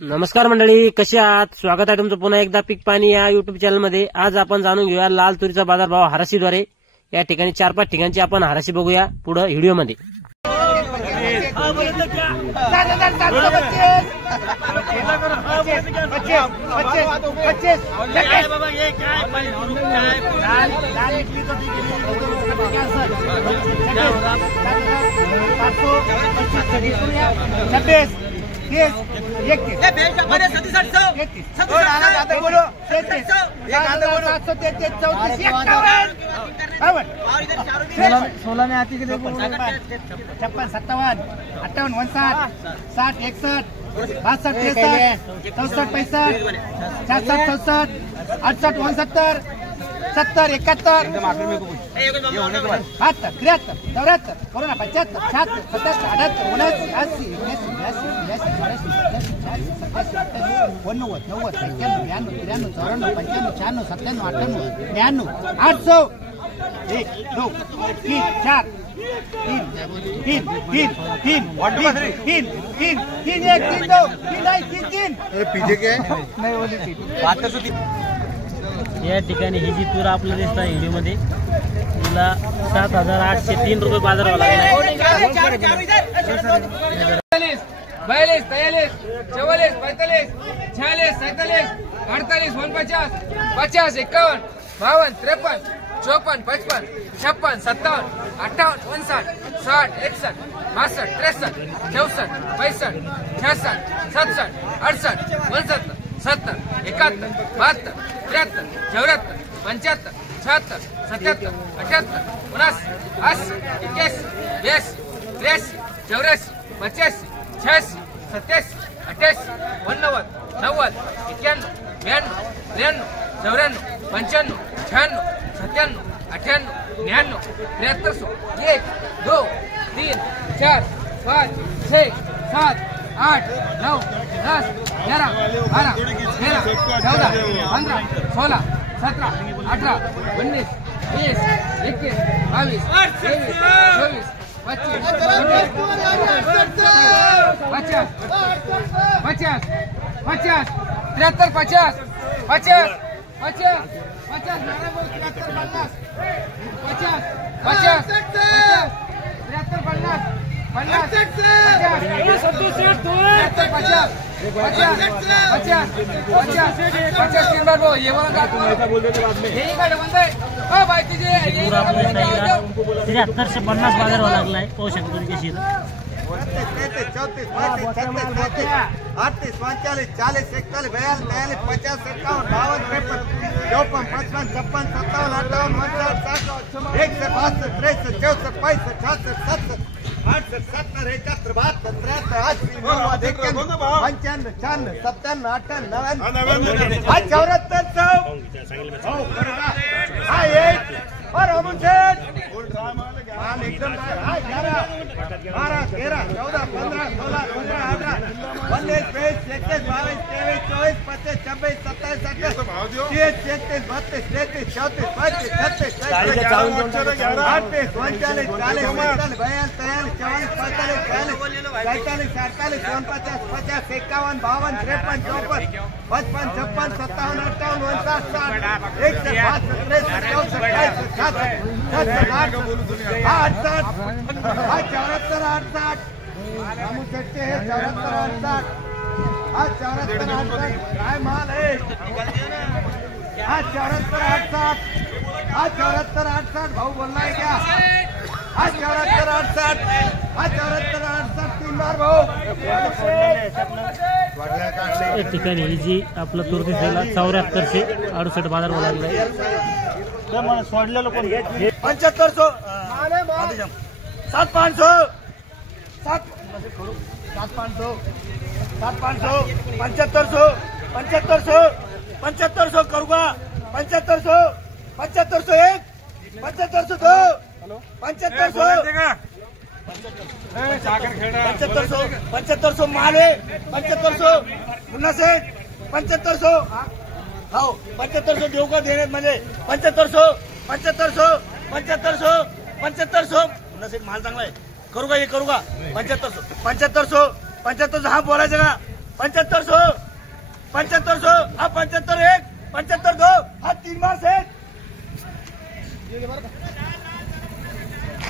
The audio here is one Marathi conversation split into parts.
नमस्कार मंडळी, कसे आहात? स्वागत आहे तुमचं पुन्हा एकदा पीक पाणी या युट्यूब चॅनल मध्ये। आज आपण जाणून घेऊया लाल तुरीचा बाजारभाव हराशीद्वारे। या ठिकाणी 4-5 ठिकाणची आपण हराशी बघूया पुढे व्हिडिओ मध्ये। सोलह में आती के देखो 56, 57, 58, 59, 60, 61, 62, 63, 64, 65, 66, 67, 68, 69, 70, 71, 72, 73, 74, 75, 76, 77, 78, 79, 80, 89, 800, 1, 2, 3, 4, 3, 3, या ठिकाणी ही जी तूर आपल्याला दिसत आहे व्हिडिओ मध्ये, तिला 7,803 रुपये बाजारभाव लागला आहे। 42, 43, 44, 45, 46, 47, 48, 49, 50, 51, 52, 53, 54, 55, 56, 57, 58, 59, 60, 61, 62, 63, 64, 65, 66, 67, 68, 69, 70, 71, 72, 73, 74, 75, 76, 77, 79, 80, 81, 82, 83, 84, 85, 86, 87, 88, 89, 91, 92, 93, 94, 95, 96, 97, 98, 99, 1, 2, 3, 4, 5, 6, 7, 8, 9, 10, 11, 12, 13, 14, 15, 16, 17, 18, 19, 20, 21, 22, 23, 24, 25, 50, 50, 73, 50, 50, 50, 50, 50, 50, 7350 बाजारभाव लागला आहे। पाहू शकता तुम्ही कशी 34, 35, 36, 38, 39, 40, 41, 42, 43, 54, 55, 56, 57, 58, 59, 60, 61, 62, 63, 64, 65, 66, 67, 68, 70, 71, 72, 83, 84, 95, 96, 97, 98, एकदम 11, 12, 13, 14, 15, 16, 17, 18, 19, 20, 21, 22, 23, 24, 25, 26, 27, 28, 33, 32, 33, 34, 35, 36, 37, 38, 39, 40, 41, 42, 43, 44, 45, 46, 47, 48, 49, 50, 51, 52, 53, 54, 55, 56, 57, 58, 59, 60, काय माल आहे? 74, 68 भाऊ बोललाय क्या? 74, 68 3 बार भाऊ। एक ठिकाणी ही जी आपलं तूर दिसायला 7468 बाजारभाव लागला आहे। सोडलेलं कोण? 7500, 7500, 7500, 7500, 7500 करू का? 7500, 7501, 7502, 7500, 7500 माल आहे। 7500 पुन्हा सेठ 7500, हो 7500 देऊ का? देण्यात म्हणजे 7500, 7500, 7500, 7500 पुन्हा सेठ माल चांगला आहे। करू का? हे करू का? 7500, 7500, 7500 हा बोलायचं का? 7500 7500 हा 75 1 75 2 हा 3 मार्च आहे।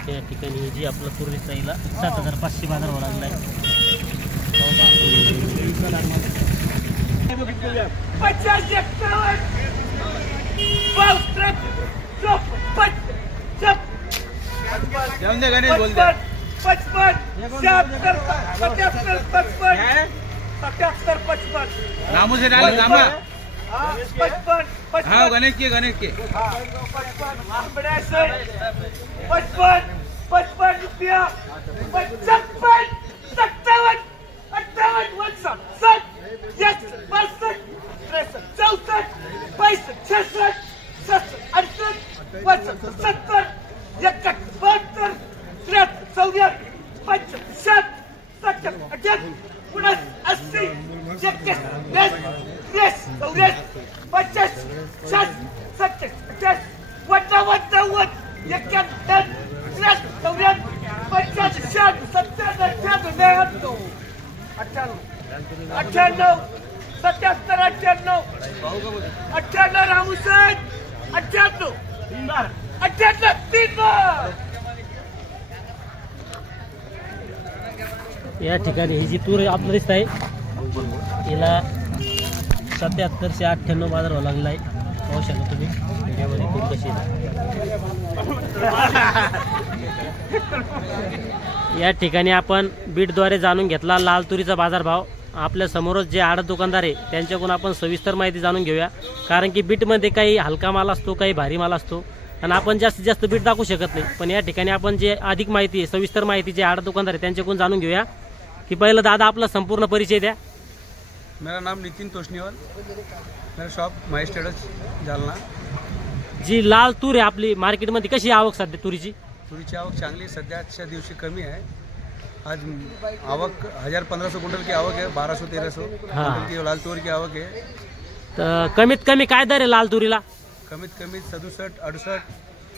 त्या ठिकाणी जी आपला तुरीचा साईला 7500 बाजार व्हावा लागलाय। 50 जाऊन दे गणेश बोल दे 55 76 77 55 77 55 रामू से डाल रामा 55 हाँ गणेश के 55 रुपया 55 57 58 60 62 63 64 65 66 67 68 70 71 72 73 74 80 रामू साहेब 98 3 बार। या ठिकाणी ही जी तूर आपल्याला दिसत आहे हिला 77 से 98 बाजार व्हावा लागला आहे। पाहू शकता तुम्ही व्हिडिओमध्ये तूर कशी आहे। या ठिकाणी आपण बीटद्वारे जाणून घेतला लाल तुरीचा बाजारभाव। आपल्या समोरच जे आडत दुकानदार आहे त्यांच्याकडून आपण सविस्तर माहिती जाणून घेऊया, कारण की बीटमध्ये काही हलका माल असतो, काही भारी माल असतो आणि आपण जास्तीत जास्त बीट दाखवू शकत नाही। पण या ठिकाणी आपण जे अधिक माहिती आहे, सविस्तर माहिती जे आडत दुकानदार आहे त्यांच्याकडून जाणून घेऊया। की पहिलं दादा आपला संपूर्ण परिचय द्या। मेरा नाम नितिन तोष्णीवाल, मेरा शॉप महेश ट्रेडर्स जालना। जी लाल तूर आहे आपली मार्केटमध्ये कशी आवक सध्या तुरीची? तुरीची आवक चांगली, सध्याच्या दिवशी कमी आहे। आज आवक 1500 क्विंटल की आवक है, 1200-1300 क्विंटल की लाल तूर की आवक है। तर कमीत कमी काय दर आहे लाल तुरीला? कमीत कमी 67-68,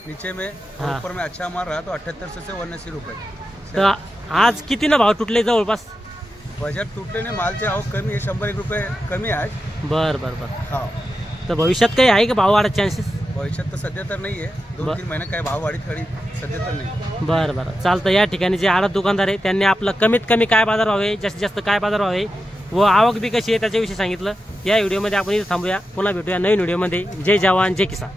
नीचे में और ऊपर में अच्छा माल रहा तो 7800 से 79 रुपये। तर आज किती ना भाव तुटले जवळपास? बजेट टूटने ने माल से आवक कमी है, 100-1 रुपये कमी आहे आज। बर बर बर। हा तर भविष्यात काही आहे का भाव वाढत चान्सेस? भविष्यात तर सध्या तर नाही आहे, 2-3 महिने काय भाव वाढीत खडी सध्या तर नाही। बरं बरं चालतं। या ठिकाणी जे आडत दुकानदार आहे त्यांनी आपलं कमीत कमी काय बाजार भाव आहे, जास्तीत जास्त काय बाजार भाव आहे व आवक बी कशी आहे त्याच्याविषयी सांगितलं। या व्हिडिओमध्ये आपण इथे थांबूया, पुन्हा भेटूया नवीन व्हिडिओमध्ये। जय जवान जय किसान।